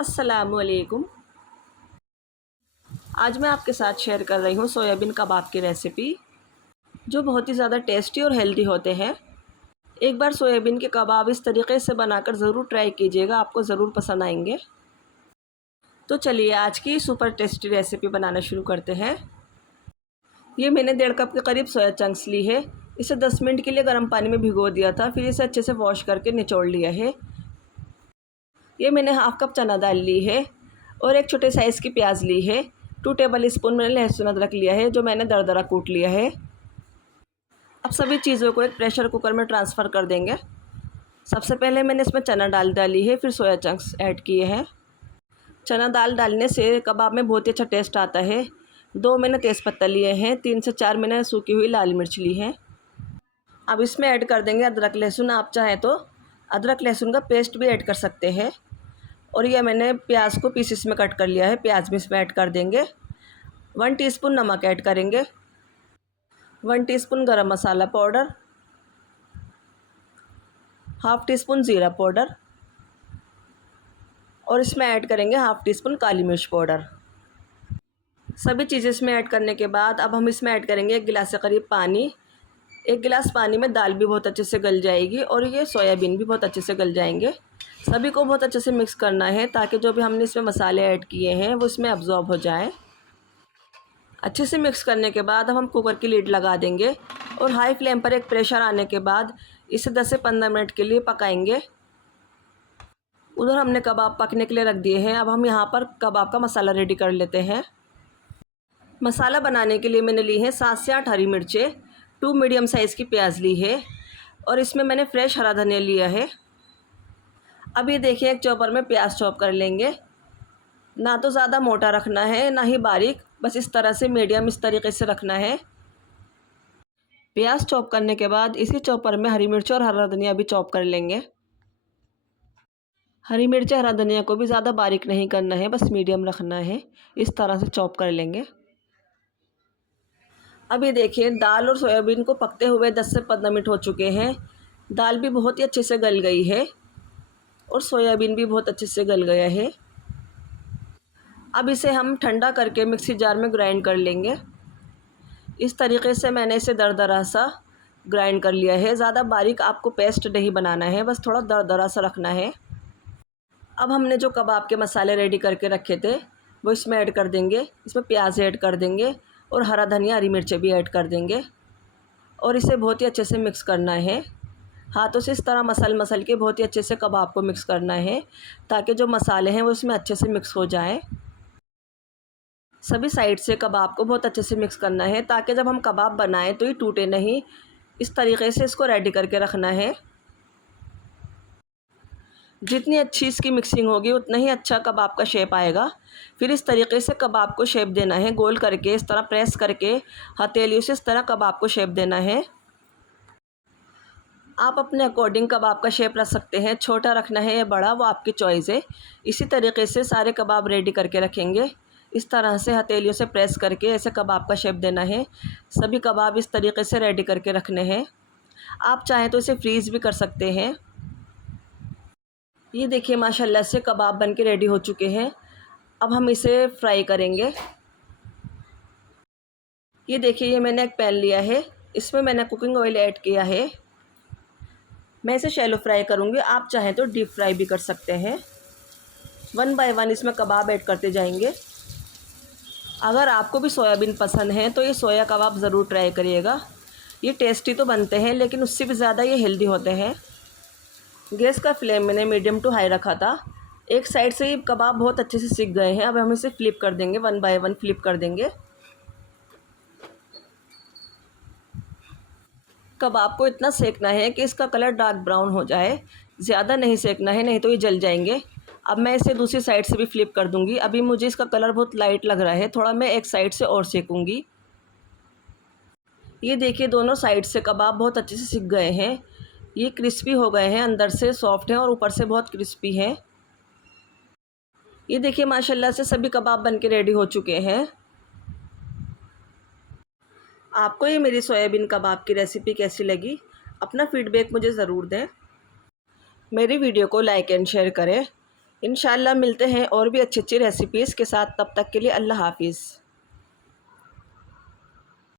अस्सलामुअलैकुम। आज मैं आपके साथ शेयर कर रही हूँ सोयाबीन कबाब की रेसिपी, जो बहुत ही ज़्यादा टेस्टी और हेल्दी होते हैं। एक बार सोयाबीन के कबाब इस तरीके से बनाकर ज़रूर ट्राई कीजिएगा, आपको ज़रूर पसंद आएंगे। तो चलिए आज की सुपर टेस्टी रेसिपी बनाना शुरू करते हैं। ये मैंने 1.5 कप के करीब सोया चंक्स ली है। इसे 10 मिनट के लिए गर्म पानी में भिगो दिया था, फिर इसे अच्छे से वॉश करके निचोड़ लिया है। ये मैंने हाफ़ कप चना दाल ली है और एक छोटे साइज़ की प्याज ली है। 2 टेबल स्पून मैंने लहसुन अदरक लिया है, जो मैंने दरदरा कूट लिया है। अब सभी चीज़ों को एक प्रेशर कुकर में ट्रांसफ़र कर देंगे। सबसे पहले मैंने इसमें चना दाल डाली है, फिर सोया चंक्स ऐड किए हैं। चना दाल डालने से कबाब में बहुत ही अच्छा टेस्ट आता है। 2 मैंने तेज़पत्ता लिए हैं, 3 से 4 मैंने सूखी हुई लाल मिर्च ली है। अब इसमें ऐड कर देंगे अदरक लहसुन। आप चाहें तो अदरक लहसुन का पेस्ट भी ऐड कर सकते हैं। और यह मैंने प्याज को पीसेस में कट कर लिया है, प्याज भी इसमें ऐड कर देंगे। 1 टीस्पून नमक ऐड करेंगे, 1 टीस्पून गरम मसाला पाउडर, हाफ़ टी स्पून ज़ीरा पाउडर और इसमें ऐड करेंगे हाफ़ टी स्पून काली मिर्च पाउडर। सभी चीज़ें इसमें ऐड करने के बाद अब हम इसमें ऐड करेंगे 1 गिलास के करीब पानी। 1 गिलास पानी में दाल भी बहुत अच्छे से गल जाएगी और ये सोयाबीन भी बहुत अच्छे से गल जाएंगे। सभी को बहुत अच्छे से मिक्स करना है ताकि जो भी हमने इसमें मसाले ऐड किए हैं वो इसमें अब्ज़ॉर्ब हो जाएँ। अच्छे से मिक्स करने के बाद अब हम कुकर की लिड लगा देंगे और हाई फ्लेम पर एक प्रेशर आने के बाद इसे 10 से 15 मिनट के लिए पकाएंगे। उधर हमने कबाब पकने के लिए रख दिए हैं। अब हम यहाँ पर कबाब का मसाला रेडी कर लेते हैं। मसाला बनाने के लिए मैंने ली है 7 से 8 हरी मिर्चें, 2 मीडियम साइज़ की प्याज ली है और इसमें मैंने फ्रेश हरा धनिया लिया है। अब ये देखिए एक चॉपर में प्याज चॉप कर लेंगे। ना तो ज़्यादा मोटा रखना है ना ही बारीक, बस इस तरह से मीडियम इस तरीके से रखना है। प्याज चॉप करने के बाद इसी चॉपर में हरी मिर्च और हरा धनिया भी चॉप कर लेंगे। हरी मिर्च हरा धनिया को भी ज़्यादा बारीक नहीं करना है, बस मीडियम रखना है। इस तरह से चॉप कर लेंगे। अब ये देखिए दाल और सोयाबीन को पकते हुए 10 से 15 मिनट हो चुके हैं। दाल भी बहुत ही अच्छे से गल गई है और सोयाबीन भी बहुत अच्छे से गल गया है। अब इसे हम ठंडा करके मिक्सी जार में ग्राइंड कर लेंगे। इस तरीके से मैंने इसे दरदरा सा ग्राइंड कर लिया है। ज़्यादा बारीक आपको पेस्ट नहीं बनाना है, बस थोड़ा दरदरा सा रखना है। अब हमने जो कबाब के मसाले रेडी करके रखे थे वो इसमें ऐड कर देंगे। इसमें प्याज ऐड कर देंगे और हरा धनिया हरी मिर्चें भी ऐड कर देंगे और इसे बहुत ही अच्छे से मिक्स करना है। हाथों से इस तरह मसल के बहुत ही अच्छे से कबाब को मिक्स करना है ताकि जो मसाले हैं वो इसमें अच्छे से मिक्स हो जाएं। सभी साइड से कबाब को बहुत अच्छे से मिक्स करना है ताकि जब हम कबाब बनाएं तो ये टूटे नहीं। इस तरीके से इसको रेडी करके रखना है। जितनी अच्छी इसकी मिक्सिंग होगी उतना ही अच्छा कबाब का शेप आएगा। फिर इस तरीके से कबाब को शेप देना है, गोल करके इस तरह प्रेस करके हथेलियों से इस तरह कबाब को शेप देना है। आप अपने अकॉर्डिंग कबाब का शेप रख सकते हैं, छोटा रखना है या बड़ा वो आपकी चॉइस है। इसी तरीके से सारे कबाब रेडी करके रखेंगे। इस तरह से हथेलियों से प्रेस करके ऐसे कबाब का शेप देना है। सभी कबाब इस तरीके से रेडी करके रखने हैं। आप चाहें तो इसे फ्रीज़ भी कर सकते हैं। ये देखिए माशाल्लाह से कबाब बन के रेडी हो चुके हैं। अब हम इसे फ्राई करेंगे। ये देखिए ये मैंने एक पैन लिया है, इसमें मैंने कुकिंग ऑयल ऐड किया है। मैं इसे शैलो फ्राई करूँगी, आप चाहें तो डीप फ्राई भी कर सकते हैं। 1 बाय 1 इसमें कबाब ऐड करते जाएंगे। अगर आपको भी सोयाबीन पसंद है तो ये सोया कबाब ज़रूर ट्राई करिएगा। ये टेस्टी तो बनते हैं लेकिन उससे भी ज़्यादा ये हेल्दी होते हैं। गैस का फ्लेम मैंने मीडियम टू हाई रखा था। एक साइड से ये कबाब बहुत अच्छे से सिक गए हैं। अब हम इसे फ्लिप कर देंगे, 1 बाय 1 फ्लिप कर देंगे। कबाब को इतना सेकना है कि इसका कलर डार्क ब्राउन हो जाए, ज़्यादा नहीं सेकना है, नहीं तो ये जल जाएंगे। अब मैं इसे दूसरी साइड से भी फ्लिप कर दूंगी। अभी मुझे इसका कलर बहुत लाइट लग रहा है, थोड़ा मैं एक साइड से और सेकूंगी। ये देखिए दोनों साइड से कबाब बहुत अच्छे से सिक गए हैं। ये क्रिस्पी हो गए हैं, अंदर से सॉफ्ट हैं और ऊपर से बहुत क्रिस्पी हैं। ये देखिए माशाल्लाह से सभी कबाब बन के रेडी हो चुके हैं। आपको ये मेरी सोयाबीन कबाब की रेसिपी कैसी लगी? अपना फ़ीडबैक मुझे ज़रूर दें। मेरी वीडियो को लाइक एंड शेयर करें। इंशाल्लाह मिलते हैं और भी अच्छी अच्छी रेसिपीज़ के साथ। तब तक के लिए अल्लाह हाफ़िज़।